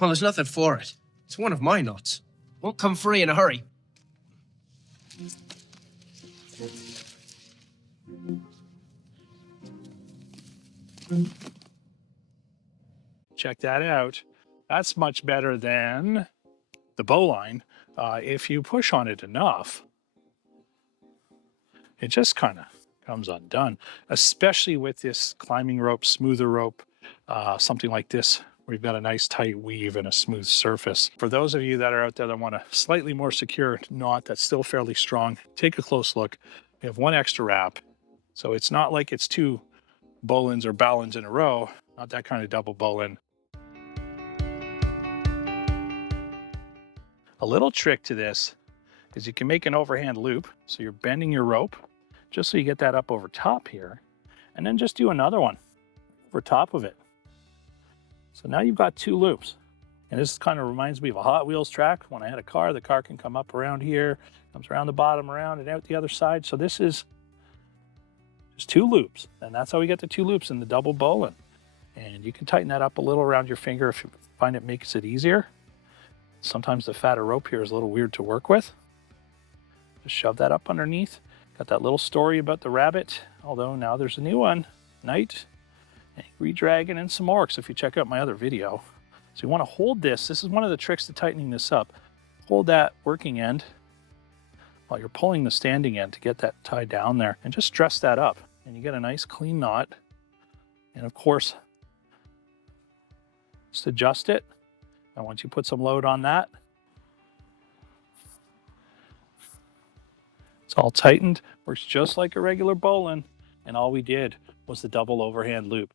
Well, there's nothing for it. It's one of my knots. Won't come free in a hurry. Check that out. That's much better than the bowline. If you push on it enough, it just kind of comes undone, especially with this climbing rope, smoother rope, something like this, where you've got a nice tight weave and a smooth surface. For those of you that are out there that want a slightly more secure knot that's still fairly strong, take a close look. We have one extra wrap. So it's not like it's two bowlines or bowlines in a row, not that kind of double bowline. A little trick to this is you can make an overhand loop. So you're bending your rope just so you get that up over top here, and then just do another one over top of it. So now you've got two loops. And this kind of reminds me of a Hot Wheels track. When I had a car, the car can come up around here, comes around the bottom, around and out the other side. So this is just two loops. And that's how we get the two loops in the double bowline. And you can tighten that up a little around your finger if you find it makes it easier. Sometimes the fatter rope here is a little weird to work with. Just shove that up underneath. Got that little story about the rabbit, although now there's a new one, Knight, Angry Dragon, and some orcs if you check out my other video. So you want to hold this. This is one of the tricks to tightening this up. Hold that working end while you're pulling the standing end to get that tied down there, and just dress that up. And you get a nice clean knot. And of course, just adjust it. And once you put some load on that, it's all tightened, works just like a regular bowline, and all we did was the double overhand loop.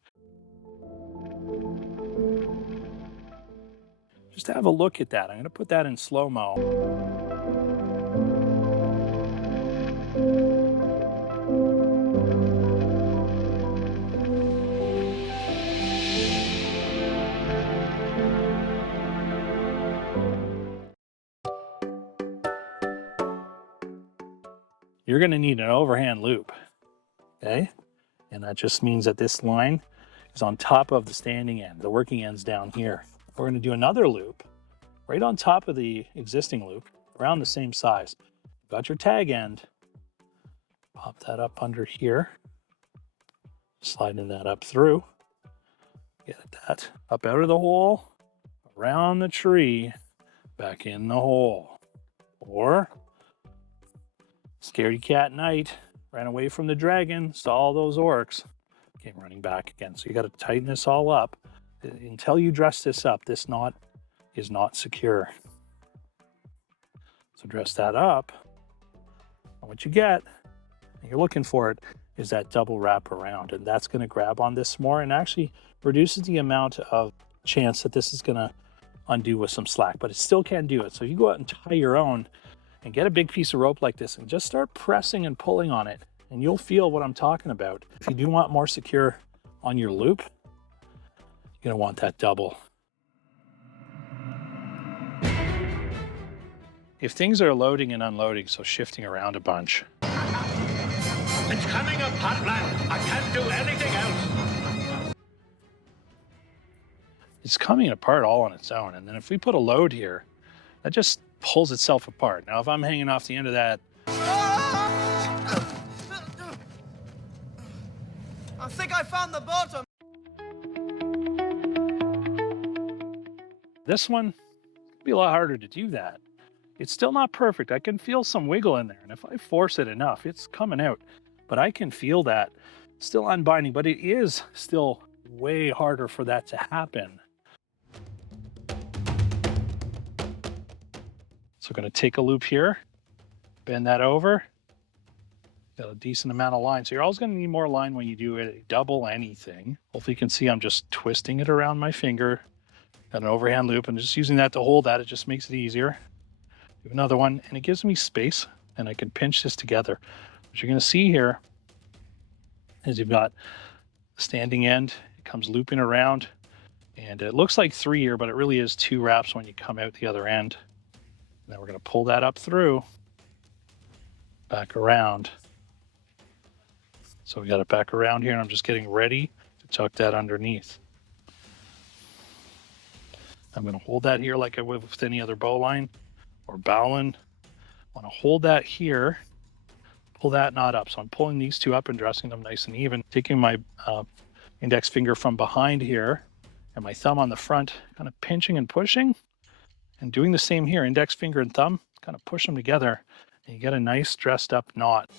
Just have a look at that. I'm going to put that in slow-mo. You're going to need an overhand loop, okay? And that just means that this line is on top of the standing end. The working end's down here. We're going to do another loop right on top of the existing loop, around the same size. You've got your tag end. Pop that up under here. Sliding that up through. Get that up out of the hole, around the tree, back in the hole. Or Scaredy Cat Knight ran away from the dragon, saw all those orcs, came running back again. So you got to tighten this all up. Until you dress this up, this knot is not secure. So dress that up. And what you get, and you're looking for it, is that double wrap around. And that's going to grab on this more and actually reduces the amount of chance that this is going to undo with some slack, but it still can do it. So you go out and tie your own and get a big piece of rope like this and just start pressing and pulling on it, and you'll feel what I'm talking about. If you do want more secure on your loop, you're gonna want that double. If things are loading and unloading, so shifting around a bunch. It's coming apart, lad. I can't do anything else. It's coming apart all on its own, and then if we put a load here, that just pulls itself apart. Now, if I'm hanging off the end of that, I think I found the bottom. this one, it'd be a lot harder to do that. It's still not perfect. I can feel some wiggle in there, and if I force it enough, it's coming out. But I can feel that still unbinding, but it is still way harder for that to happen. So we're going to take a loop here, bend that over. Got a decent amount of line. So you're always going to need more line when you do a double anything. Hopefully you can see I'm just twisting it around my finger. Got an overhand loop and just using that to hold that. It just makes it easier. Do another one and it gives me space and I can pinch this together. What you're going to see here is you've got the standing end. It comes looping around and it looks like 3 here, but it really is 2 wraps when you come out the other end. And then we're going to pull that up through, back around. So we got it back around here and I'm just getting ready to tuck that underneath. I'm going to hold that here like I would with any other bowline or bowline. I want to hold that here, pull that knot up. So I'm pulling these two up and dressing them nice and even, taking my index finger from behind here and my thumb on the front, kind of pinching and pushing, and doing the same here, index finger and thumb, kind of push them together, and you get a nice dressed up knot.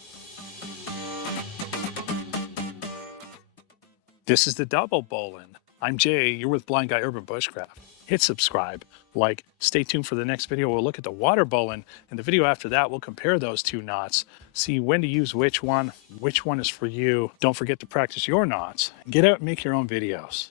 This is the Double Bowline. I'm Jay, you're with BlindGuy Urban Bushcraft. Hit subscribe, like, stay tuned for the next video. We'll look at the water bowline, and the video after that, we'll compare those two knots, see when to use which one is for you. Don't forget to practice your knots. Get out and make your own videos.